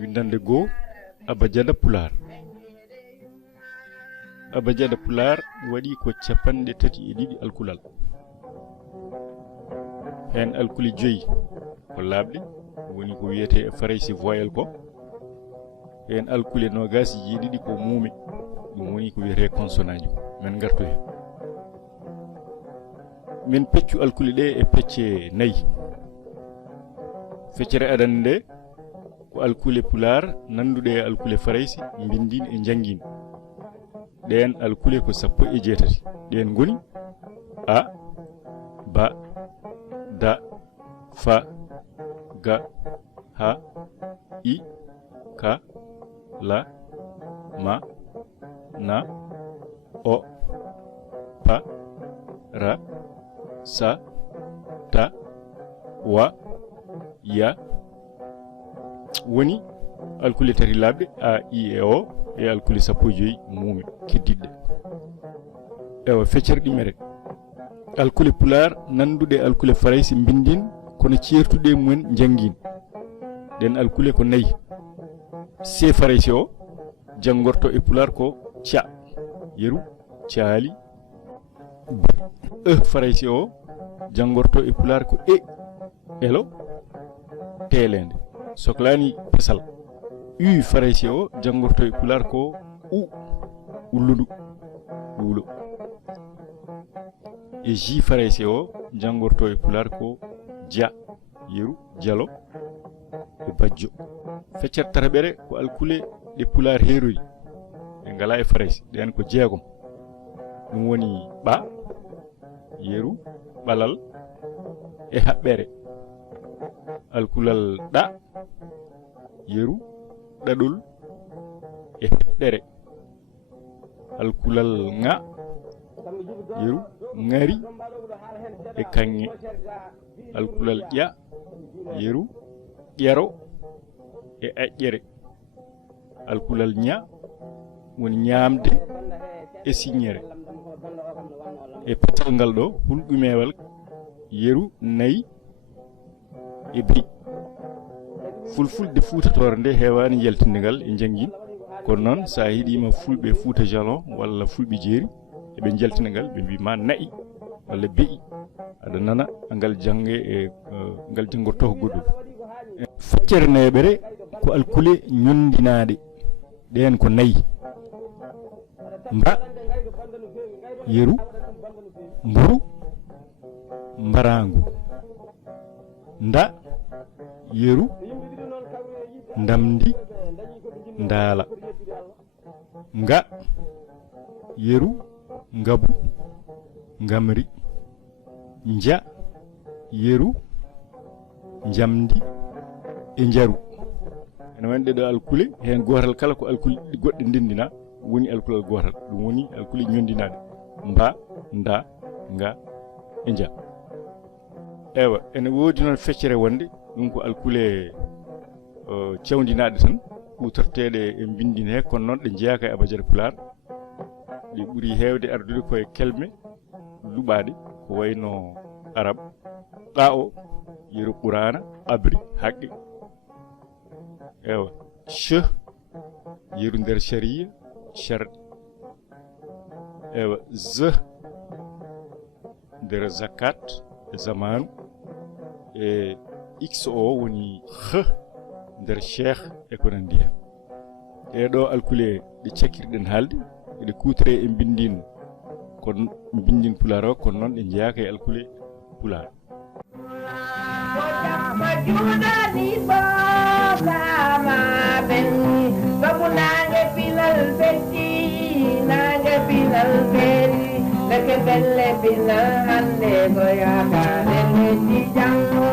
windande goo Abajada Pular. Abajada Pular waɗi ko 32 alkulal. Hen alkuli joyi ko labɗi woni ko wiyete faraysi voyel ko. Hen alkuli nogasi jiɗiɗi ko muumi ɗum woni ko wiyete consonant men gartu hen. Min peccu alkuli ɗe e pecce nayi. Feccere adande nde ko alkule pular nanduɗe e alkule faraysi bindin e jangin. Ɗen alkule ko 18 ɗen goni a ba da fa ga ha i ka la ma na o pa ra sa ta wa ya woni alkule tati labde a i e o e alkule 15 muumi kiddidde. Ewa feccere ɗimere alkule pular nanduɗe alkule faraysi bindin kono certuɗe mumen jangin. Den alkule ko nayi. C faraysi o jangorto e pular ko ca yeru caali. E faraysi o jangorto e pular ko elo telende soklani pesal. U faraysi o jangorto e pular ko ulludu wulo. E J faraysi o jangorto e pular ko dia yeru jalo e bajjo. Feccere tataɓere ko alkule ɗe pular heeroyi ɗe ngala e faraysi ɗen ko jeegom. ɗum woni ɓa yeru ɓalal e haɓɓere. Alkulal ɗa yeru ɗaɗol e heɗɗere. Alkulal ŋa yeru ŋari e kanŋe. Alkulal ƴa yeru ƴero e aƴƴere. Alkulal ña woni ñaamde e siññere. E petal ngal ɗo hulɓumewal yeru nayi e bey. Fulfulde fuutatore nde heewani yaltindigal e jangin kono noon sa hiɗima fulɓe Fuuta Jalon walla fulɓe jeeri eɓe jaltinagal ɓe mbima na'i walla be'i aɗa nana ngal jange e ngal jangorto ko goɗɗum. Feccere nayeɓere ko alkule ñondinaɗe ɗen ko nayi. Mba yeru mburu mbarangu. Nda yeru ndamdi ndaala. Nga yeru ngabu ngamri. Nja yeru njamdi e njaru. ene wonde ɗo alkule hen gotal kala ko alkule goɗɗe ndendina woni alkulal gotal ɗum woni alkule ñondinaɗe mba nda nga e nja. Ewa ene woodi noon feccere wonde ɗum ko alkule cewndinaɗe tan hutorteɗe e bindine he kono noon ɗe jeeyaka e Abajada Pular. ɗi ɓuri heewde ardude koye kelme luɓaɗe ko wayno arab ɗa o yeru qur'ana abri haqqe. Ewa che yeru nder sharia sharɗe. Ewa z nder zakat e zamanu. E x o woni h nder cheikh e ko nandi hen. ɗeɗo alkule ɗe cakkirɗen haalde eɗe kuutore e bindin kono bindin pular o kono noon ɗe jeeyaka e alkule pular. Belle bilal hande go ya ka den di jango